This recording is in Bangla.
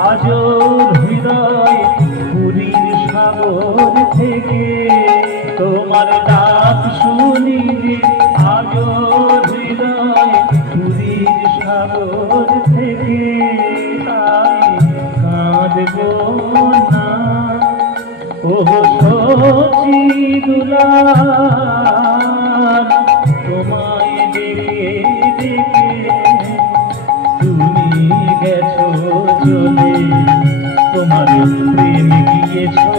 আজও হৃদয় পুরীর সাগর থেকে তোমার ডাক শুনি যে আজও হৃদয় পুরীর সাগর থেকে তাই কাঁদবো না ও সখী দুলার তোমায় ডেকে ডেকে তুমি গেছো চলে তোমার প্রেম গিয়েছো